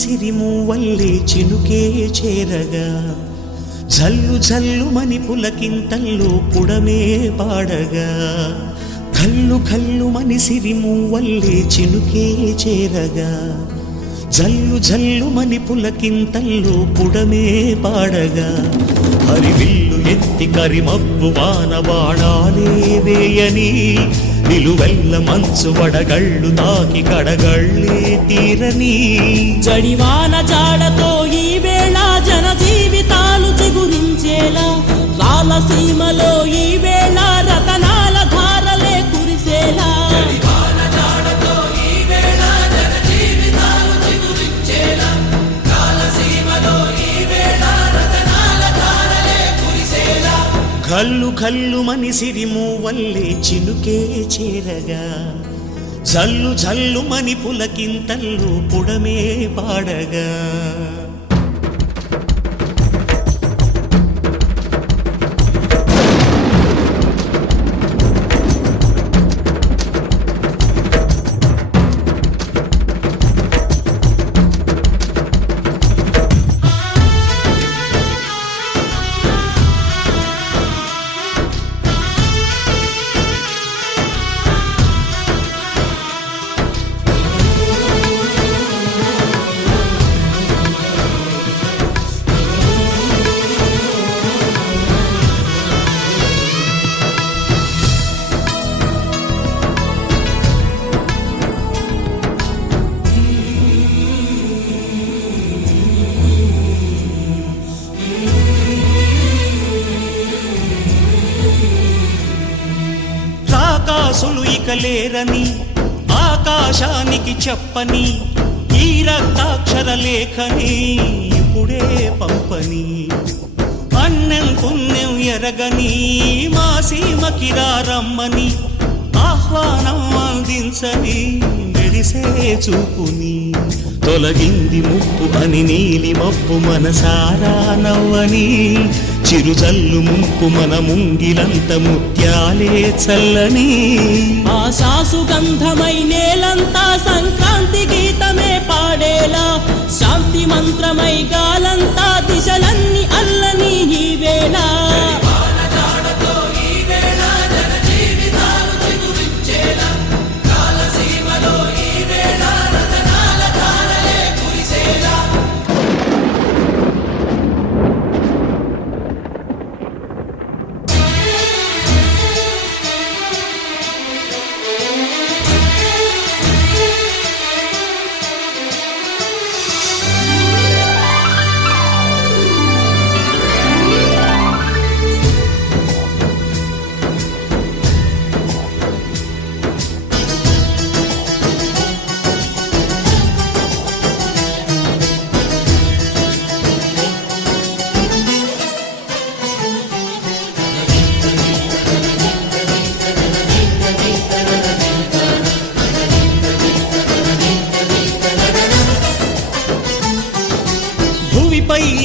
సిరిమూవల్లే చినుకే చేరగా జల్లు జల్లుమని పులకింతల్లో పుడమే పాడగా కల్లు కల్లుమని సిరిమూవల్లే చినుకే చేరగా జల్లు జల్లుమని పులకింతల్లో పుడమే పాడగా హరివిల్లు ఎత్తి కరిమబ్బు వాన బాణాలే వేయని నిలువెల్ల మంచు వడగళ్ళు తాకి కడగళ్ళే తీరని జడివాన జాడతో ఈ వేళ జన జీవితాలు చిగురించేలా రాలసీమలో ఈ వేళ రతనాల ధారలే కురిసేలా కల్లు కల్లుమని సిరిమూవల్లే చినుకే చేరగా జల్లు జల్లుమని పులకింతల్లో పుడమే పాడగా రాకాసులు ఇక లేరని ఆకాశానికి చెప్పని ఈ రక్తాక్షర లేఖని ఇప్పుడే పంపని అన్నం పుణ్యం ఎరగని మా సీమకి రమ్మని ఆహ్వానం అందించని మెరిసే చూపుని తొలగింది ముప్పు అని నీలి మప్పు మనసారా నవ్వని చిరుజల్లు ముంపు మన ముంగిలంత ముత్యాలే చల్లని ఆశాసు గంధమై నేలంతా సంక్రాంతి గీతమే పాడేలా శాంతి మంత్రమై గాలంతా దిశలన్నీ అల్లని ఈ వేళ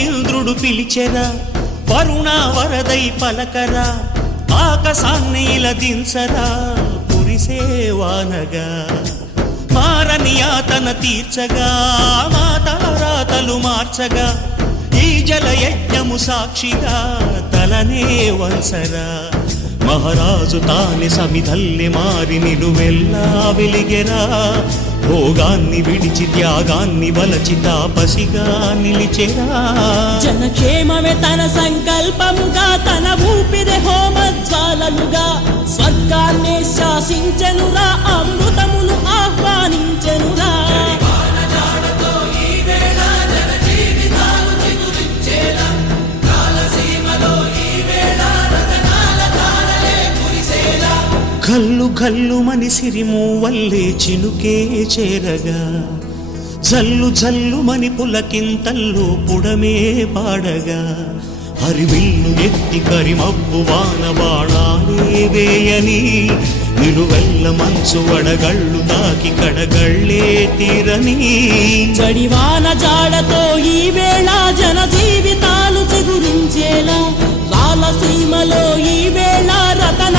ఇంద్రుడు పిలిచెరా వరుణ వరదై పలకరా ఆకాశాన్ని ఇలదించరా కురిసే వానగా మారని యాతన తీర్చగా మా తారాతలు మార్చగా ఈ జల యజ్ఞము సాక్షిగా తలనే వంచరా మహారాజు తాని సమిధల్లి మారి నిలువెల్లా వెలిగెరా భోగాన్ని విడిచి త్యాగాన్ని వలచి తాపసిగా నిలిచెరా జనక్షేమమే తన సంకల్పముగా తన ఊపిరి హోమజ్వాలలుగా స్వర్గాన్ని శాసించెనురా అమృతమును ఆహ్వానించెనురా కల్లు కల్లుమని సిరిమూవల్లే చినుకే చేరగా జల్లు జల్లుమని పులకింతల్లో పుడమే పాడగా హరివిల్లు ఎత్తి కరిమబ్బు వాన బాణాలే వేయని నిలువెల్ల మంచు వడగళ్ళు తాకి కడగళ్ళే తీరని జడివాన జాడతో ఈ వేళ జన జీవితాలు చిగురించేలా రాలసీమలో ఈ వేళ రతన